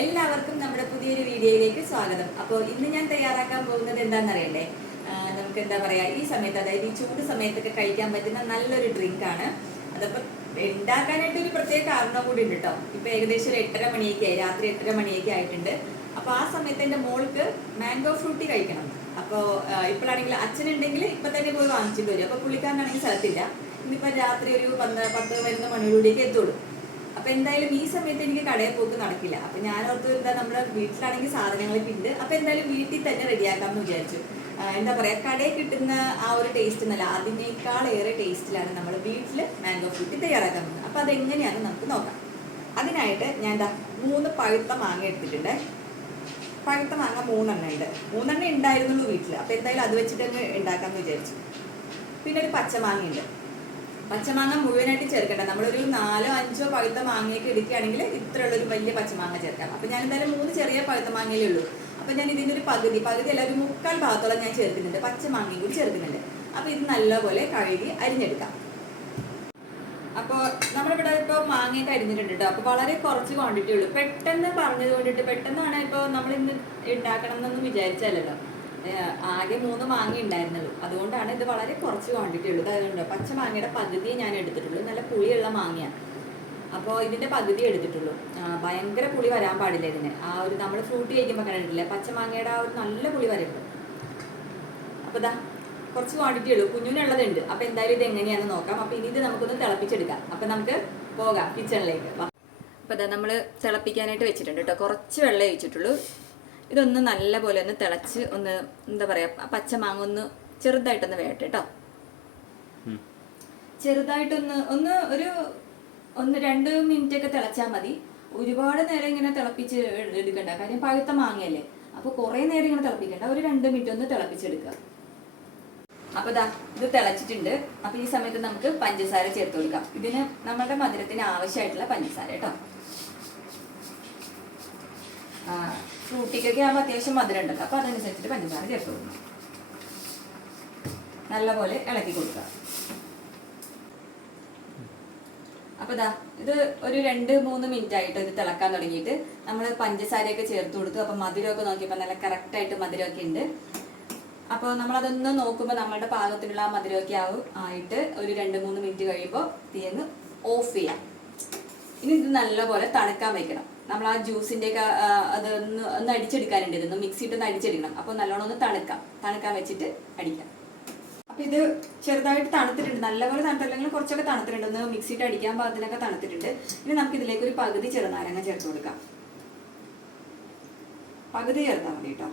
എല്ലാവർക്കും നമ്മുടെ പുതിയൊരു വീഡിയോയിലേക്ക് സ്വാഗതം. അപ്പോൾ ഇന്ന് ഞാൻ തയ്യാറാക്കാൻ പോകുന്നത് എന്താണെന്നറിയണ്ടേ അറിയണ്ടേ? നമുക്ക് എന്താ പറയാ ഈ സമയത്ത് അതായത് ഈ ചൂട് സമയത്തൊക്കെ കഴിക്കാൻ പറ്റുന്ന നല്ലൊരു ഡ്രിങ്ക് ആണ്. അതപ്പോൾ ഉണ്ടാക്കാനായിട്ട് ഒരു പ്രത്യേക കാരണം കൂടി ഉണ്ട് കേട്ടോ ഇപ്പൊ ഏകദേശം ഒരു എട്ടര മണിയൊക്കെ ആയി രാത്രി എട്ടര മണിയൊക്കെ ആയിട്ടുണ്ട്. അപ്പോൾ ആ സമയത്ത് എന്റെ മോൾക്ക് മാംഗോ ഫ്രൂട്ടി കഴിക്കണം. അപ്പോൾ ഇപ്പോഴാണെങ്കിൽ അച്ഛനുണ്ടെങ്കിൽ ഇപ്പൊ തന്നെ പോയി വാങ്ങിച്ചിട്ട് വരും. അപ്പോൾ പുള്ളിക്കാരനാണെങ്കിൽ സ്ഥലത്തില്ല. ഇന്നിപ്പോൾ രാത്രി ഒരു പന്ത് പത്ത് പതിനൊന്ന് മണിയോടുകൂടിയൊക്കെ എത്തുള്ളൂ. അപ്പൊ എന്തായാലും ഈ സമയത്ത് എനിക്ക് കടയിൽ പോക്ക് നടക്കില്ല. അപ്പൊ ഞാൻ ഓർത്തു എന്താ നമ്മുടെ വീട്ടിലാണെങ്കിൽ സാധനങ്ങളൊക്കെ ഉണ്ട്. അപ്പൊ എന്തായാലും വീട്ടിൽ തന്നെ റെഡിയാക്കാമെന്ന് വിചാരിച്ചു. എന്താ പറയാ കടയിൽ കിട്ടുന്ന ആ ഒരു ടേസ്റ്റ് എന്നല്ല അതിനേക്കാൾ ഏറെ ടേസ്റ്റിലാണ് നമ്മൾ വീട്ടിൽ മാംഗോ ഫ്രൂട്ടി തയ്യാറാക്കാൻ പോകുന്നത് അപ്പൊ അതെങ്ങനെയാണ് നമുക്ക് നോക്കാം. അതിനായിട്ട് ഞാൻ എന്താ മൂന്ന് പഴുത്ത മാങ്ങ എടുത്തിട്ടുണ്ട്. പഴുത്ത മാങ്ങ മൂന്നെണ്ണം ഉണ്ട്. മൂന്നെണ്ണം ഉണ്ടായിരുന്നുള്ളൂ വീട്ടിൽ അപ്പൊ എന്തായാലും അത് വെച്ചിട്ട് അങ്ങ് ഉണ്ടാക്കാമെന്ന് വിചാരിച്ചു. പിന്നെ ഒരു പച്ചമാങ്ങ ഉണ്ട് പച്ചമാങ്ങ മുഴുവനായിട്ട് ചേർക്കണ്ട. നമ്മളൊരു നാലോ അഞ്ചോ പഴുത്ത മാങ്ങയൊക്കെ എടുക്കുകയാണെങ്കിൽ ഇത്രയുള്ള ഒരു വലിയ പച്ചമാങ്ങ ചേർക്കാം. അപ്പം ഞാൻ എന്തായാലും മൂന്ന് ചെറിയ പഴുത്ത മാങ്ങയിലേ ഉള്ളൂ. അപ്പം ഞാൻ ഇതിന്റെ ഒരു പകുതി പകുതി അല്ല ഒരു മുക്കാൽ ഭാഗത്തോളം ഞാൻ ചേർക്കുന്നുണ്ട്. പച്ചമാങ്ങയും കൂടി ചേർക്കുന്നുണ്ട്. അപ്പോൾ ഇത് നല്ലപോലെ കഴുകി അരിഞ്ഞെടുക്കാം. അപ്പോൾ നമ്മളിവിടെ ഇപ്പോൾ മാങ്ങയൊക്കെ അരിഞ്ഞിട്ടുണ്ട് കേട്ടോ അപ്പോൾ വളരെ കുറച്ച് ക്വാണ്ടിറ്റി ഉള്ളൂ. പെട്ടെന്ന് പറഞ്ഞത് കൊണ്ടിട്ട് പെട്ടെന്നാണ് ഇപ്പോൾ നമ്മൾ ഇന്ന് ഉണ്ടാക്കണം എന്നൊന്നും വിചാരിച്ചല്ലോ ഏഹ് ആകെ മൂന്ന് മാങ്ങ ഉണ്ടായിരുന്നുള്ളൂ അതുകൊണ്ടാണ് ഇത് വളരെ കുറച്ച് ക്വാണ്ടിറ്റി ഉള്ളത് അതുകൊണ്ട് പച്ച മാങ്ങയുടെ പകുതിയെ ഞാൻ എടുത്തിട്ടുള്ളൂ. നല്ല പുളിയുള്ള മാങ്ങയാണ് അപ്പോൾ ഇതിന്റെ പകുതി എടുത്തിട്ടുള്ളൂ. ഭയങ്കര പുളി വരാൻ പാടില്ല ഇതിന്. ആ ഒരു നമ്മൾ ഫ്രൂട്ട് കഴിക്കുമ്പോൾ കണ്ടിട്ടില്ലേ പച്ചമാങ്ങയുടെ ആ ഒരു നല്ല പുളി വരുള്ളൂ അപ്പോൾ ഇതാ കുറച്ച് ക്വാണ്ടിറ്റി ഉള്ളൂ. കുഞ്ഞിനുള്ളതുണ്ട്. അപ്പോൾ എന്തായാലും ഇത് എങ്ങനെയാണെന്ന് നോക്കാം. അപ്പോൾ ഇനി ഇത് നമുക്കൊന്ന് തിളപ്പിച്ചെടുക്കാം. അപ്പോൾ നമുക്ക് പോകാം കിച്ചണിലേക്ക് അപ്പോൾ ഇതാ നമ്മൾ തിളപ്പിക്കാനായിട്ട് വെച്ചിട്ടുണ്ട് കേട്ടോ. കുറച്ച് വെള്ളം ഒഴിച്ചിട്ടുള്ളൂ. ഇതൊന്ന് നല്ല പോലെ ഒന്ന് തിളച്ച് ഒന്ന് എന്താ പറയുക പച്ചമാങ്ങ ഒന്ന് ചെറുതായിട്ടൊന്ന് വേട്ടെ കേട്ടോ ചെറുതായിട്ടൊന്ന് ഒന്ന് ഒരു ഒന്ന് രണ്ട് മിനിറ്റ് ഒക്കെ തിളച്ചാൽ മതി. ഒരുപാട് നേരം ഇങ്ങനെ തിളപ്പിച്ച് എടുക്കണ്ട. കാര്യം പഴുത്ത മാങ്ങയല്ലേ. അപ്പൊ കുറെ നേരം ഇങ്ങനെ തിളപ്പിക്കണ്ട. ഒരു രണ്ട് മിനിറ്റ് ഒന്ന് തിളപ്പിച്ചെടുക്കുക. അപ്പൊ ദാ ഇത് തിളച്ചിട്ടുണ്ട്. അപ്പൊ ഈ സമയത്ത് നമുക്ക് പഞ്ചസാര ചേർത്ത് കൊടുക്കാം. ഇതിന് നമ്മുടെ മധുരത്തിന് ആവശ്യമായിട്ടുള്ള പഞ്ചസാര കേട്ടോ ഫ്രൂട്ടിക്കൊക്കെ ആകുമ്പോൾ അത്യാവശ്യം മധുരം ഉണ്ടല്ലോ അപ്പോൾ അതനുസരിച്ചിട്ട് പഞ്ചസാര ചേർത്ത് കൊടുക്കണം. നല്ലപോലെ ഇളക്കി കൊടുക്കുക. അപ്പോൾ ഇതാ ഇത് ഒരു രണ്ട് മൂന്ന് മിനിറ്റ് ആയിട്ട് ഇത് തിളക്കാൻ തുടങ്ങിയിട്ട് നമ്മൾ പഞ്ചസാരയൊക്കെ ചേർത്ത് കൊടുത്തു. അപ്പോൾ മധുരമൊക്കെ നോക്കിയപ്പോൾ നല്ല കറക്റ്റ് ആയിട്ട് മധുരമൊക്കെ ഉണ്ട്. അപ്പോൾ നമ്മളതൊന്ന് നോക്കുമ്പോൾ നമ്മളുടെ പാകത്തിനുള്ള ആ മധുരമൊക്കെ ആവും ആയിട്ട് ഒരു രണ്ട് മൂന്ന് മിനിറ്റ് കഴിയുമ്പോൾ തീയങ്ങ് ഓഫ് ചെയ്യാം. ഇനി ഇത് നല്ലപോലെ തണുക്കാൻ വെക്കണം. നമ്മൾ ആ ജ്യൂസിന്റെ ഒക്കെ അത് ഒന്ന് അടിച്ചെടുക്കാനുണ്ട്. ഇതൊന്ന് മിക്സിയിട്ട് ഒന്ന് അടിച്ചെടുക്കണം. അപ്പോൾ നല്ലോണം ഒന്ന് തണുക്കാം. തണുക്കാൻ വെച്ചിട്ട് അടിക്കാം. അപ്പൊ ഇത് ചെറുതായിട്ട് തണുത്തിട്ടുണ്ട്. നല്ലപോലെ തണുത്തില്ലെങ്കിൽ കുറച്ചൊക്കെ തണുത്തിട്ടുണ്ട്. ഒന്ന് മിക്സിയിട്ട് അടിക്കാൻ പാകത്തിനൊക്കെ തണുത്തിട്ടുണ്ട്. ഇനി നമുക്ക് ഇതിലേക്ക് ഒരു പകുതി ചെറുനാരങ്ങ ചേർത്ത് കൊടുക്കാം. പകുതി ചേർത്താൽ മതി കേട്ടോ.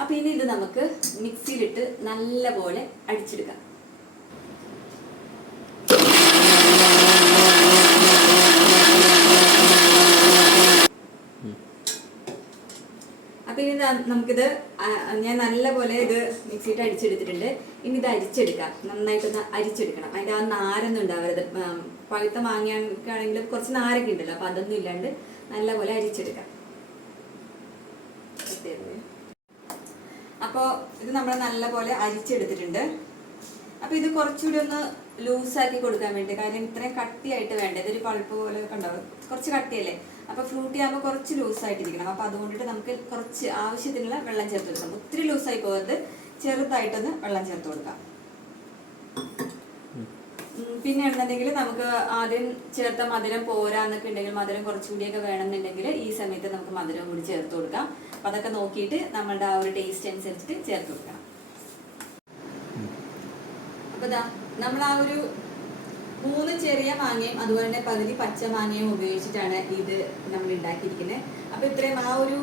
അപ്പൊ ഇനി ഇത് നമുക്ക് മിക്സിയിലിട്ട് നല്ലപോലെ അടിച്ചെടുക്കാം. അപ്പൊ ഇനി നമുക്കിത് ഞാൻ നല്ലപോലെ ഇത് മിക്സിയിട്ട് അടിച്ചെടുത്തിട്ടുണ്ട് ഇനി ഇത് അരിച്ചെടുക്കാം. നന്നായിട്ടൊന്ന് അരിച്ചെടുക്കണം. അതിന്റെ ആ നാരൊന്നും ഉണ്ടാവരുത്. പഴുത്ത മാങ്ങയാണെങ്കിൽ കുറച്ച് നാരൊക്കെ ഉണ്ടല്ലോ അപ്പൊ അതൊന്നും ഇല്ലാണ്ട് നല്ലപോലെ അരിച്ചെടുക്കാം. അപ്പോൾ ഇത് നമ്മൾ നല്ലപോലെ അരിച്ചെടുത്തിട്ടുണ്ട്. അപ്പോൾ ഇത് കുറച്ചുകൂടി ഒന്ന് ലൂസാക്കി കൊടുക്കാൻ വേണ്ടി. കാര്യം ഇത്രയും കട്ടിയായിട്ട് വേണ്ട? ഇതൊരു പൾപ്പ് പോലെ ഒക്കെ ഉണ്ടാവും. കുറച്ച് കട്ടിയല്ലേ? അപ്പോൾ ഫ്രൂട്ടി ആകുമ്പോൾ കുറച്ച് ലൂസായിട്ടിരിക്കണം. അപ്പോൾ അതുകൊണ്ടിട്ട് നമുക്ക് കുറച്ച് ആവശ്യത്തിനുള്ള വെള്ളം ചേർത്ത് കൊടുക്കാം. ഒത്തിരി ലൂസായി പോകരുത്. ചെറുതായിട്ടൊന്ന് വെള്ളം ചേർത്ത് കൊടുക്കാം. പിന്നെ ഉണ്ടെങ്കിൽ നമുക്ക് ആദ്യം ചേർത്ത മധുരം പോരാന്നൊക്കെ ഉണ്ടെങ്കിൽ മധുരം കുറച്ചുകൂടിയൊക്കെ വേണമെന്നുണ്ടെങ്കിൽ ഈ സമയത്ത് നമുക്ക് മധുരം കൂടി ചേർത്ത് കൊടുക്കാം. അപ്പൊ അതൊക്കെ നോക്കിയിട്ട് നമ്മളുടെ ആ ഒരു ടേസ്റ്റ് അനുസരിച്ചിട്ട് ചേർത്ത് കൊടുക്കണം. അപ്പൊ ദാ നമ്മൾ ആ ഒരു മൂന്ന് ചെറിയ മാങ്ങയും അതുപോലെ തന്നെ പകുതി പച്ച മാങ്ങയും ഉപയോഗിച്ചിട്ടാണ് ഇത് നമ്മൾ ഉണ്ടാക്കിയിരിക്കുന്നത് അപ്പൊ ഇത്രയും ആ ഒരു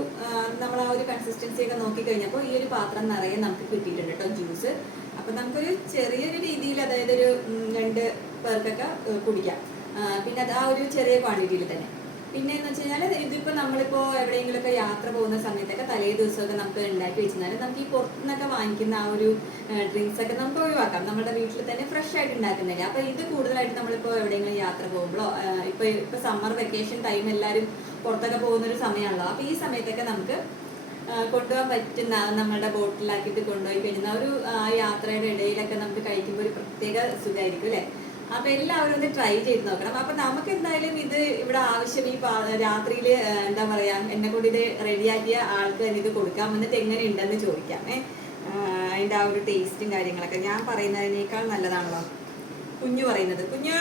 നമ്മൾ ആ ഒരു കൺസിസ്റ്റൻസി ഒക്കെ നോക്കി കഴിഞ്ഞപ്പോൾ ഈ ഒരു പാത്രം നിറയെ നമുക്ക് കിട്ടിയിട്ടുണ്ട് കേട്ടോ ജ്യൂസ് അപ്പൊ നമുക്കൊരു ചെറിയൊരു രീതിയിൽ അതായത് ഒരു രണ്ട് പേർക്കൊക്കെ കുടിക്കാം. പിന്നെ അത് ആ ഒരു ചെറിയ ക്വാണ്ടിറ്റിയിൽ തന്നെ. പിന്നെ എന്ന് വെച്ച് കഴിഞ്ഞാൽ ഇതിപ്പോ നമ്മളിപ്പോ എവിടെയെങ്കിലുമൊക്കെ യാത്ര പോകുന്ന സമയത്തൊക്കെ തലേ ദിവസമൊക്കെ നമുക്ക് ഉണ്ടാക്കി വെച്ചാൽ നമുക്ക് ഈ പുറത്തുനിന്നൊക്കെ വാങ്ങിക്കുന്ന ആ ഒരു ഡ്രിങ്ക്സ് ഒക്കെ നമുക്ക് ഒഴിവാക്കാം. നമ്മുടെ വീട്ടിൽ തന്നെ ഫ്രഷ് ആയിട്ട് ഉണ്ടാക്കുന്നില്ല അപ്പൊ ഇത് കൂടുതലായിട്ട് നമ്മളിപ്പോ എവിടെയെങ്കിലും യാത്ര പോകുമ്പോഴോ ഇപ്പൊ ഇപ്പൊ സമ്മർ വെക്കേഷൻ ടൈം എല്ലാവരും പുറത്തൊക്കെ പോകുന്ന ഒരു സമയമാണല്ലോ. അപ്പൊ ഈ സമയത്തൊക്കെ നമുക്ക് കൊണ്ടുപോകാൻ പറ്റുന്ന നമ്മളുടെ ബോട്ടിലാക്കിയിട്ട് കൊണ്ടുപോയി കഴിഞ്ഞാൽ ഒരു യാത്രയുടെ ഇടയിലൊക്കെ നമുക്ക് കഴിക്കുമ്പോൾ ഒരു പ്രത്യേക സുഖമായിരിക്കും അല്ലേ? അപ്പൊ എല്ലാവരും ഒന്ന് ട്രൈ ചെയ്ത് നോക്കണം. അപ്പൊ നമുക്ക് എന്തായാലും ഇത് ഇവിടെ ആവശ്യം ഈ രാത്രിയിൽ എന്താ പറയാ എന്നെ കൂടി ഇത് റെഡിയാക്കിയ ആൾക്ക് തന്നെ ഇത് കൊടുക്കാം എന്നിട്ട് എങ്ങനെ ഉണ്ടെന്ന് ചോദിക്കാം ഏ അതിന്റെ ആ ഒരു ടേസ്റ്റും കാര്യങ്ങളൊക്കെ. ഞാൻ പറയുന്നതിനേക്കാൾ നല്ലതാണല്ലോ. കുഞ്ഞു പറയുന്നത്. കുഞ്ഞു!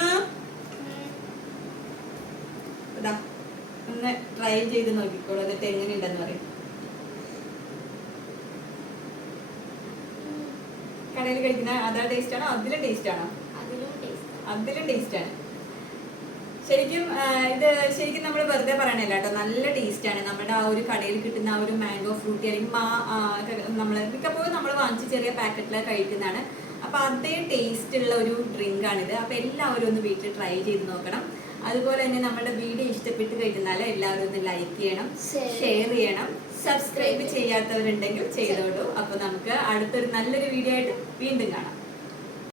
ഒന്ന് ട്രൈ ചെയ്ത് നോക്കിക്കോളൂ. എന്നിട്ട് എങ്ങനെയുണ്ടെന്ന് പറയും. കടയിൽ കഴിക്കുന്ന അതാ ടേസ്റ്റ് ആണോ? അതിലെ ടേസ്റ്റ് ആണോ? അതിലും ടേസ്റ്റാണ് ആണ്. ശരിക്കും ഇത് ശരിക്കും നമ്മൾ വെറുതെ പറയണല്ല കേട്ടോ. നല്ല ടേസ്റ്റാണ് ആണ്. നമ്മുടെ ആ ഒരു കടയിൽ കിട്ടുന്ന ആ ഒരു മാംഗോ ഫ്രൂട്ടി അല്ലെങ്കിൽ മാ നമ്മൾ മിക്കപ്പോഴും നമ്മൾ വാങ്ങിച്ച് ചെറിയ പാക്കറ്റിൽ കഴിക്കുന്നതാണ്. അപ്പൊ അതേ ടേസ്റ്റ് ഉള്ള ഒരു ഡ്രിങ്ക് ആണിത്. അപ്പൊ എല്ലാവരും ഒന്ന് വീട്ടിൽ ട്രൈ ചെയ്ത് നോക്കണം. അതുപോലെ തന്നെ നമ്മുടെ വീഡിയോ ഇഷ്ടപ്പെട്ട് കഴിഞ്ഞാൽ എല്ലാവരും ഒന്ന് ലൈക്ക് ചെയ്യണം ഷെയർ ചെയ്യണം. സബ്സ്ക്രൈബ് ചെയ്യാത്തവരുണ്ടെങ്കിൽ ചെയ്തോളൂ. അപ്പോൾ നമുക്ക് അടുത്തൊരു നല്ലൊരു വീഡിയോ ആയിട്ട് വീണ്ടും കാണാം.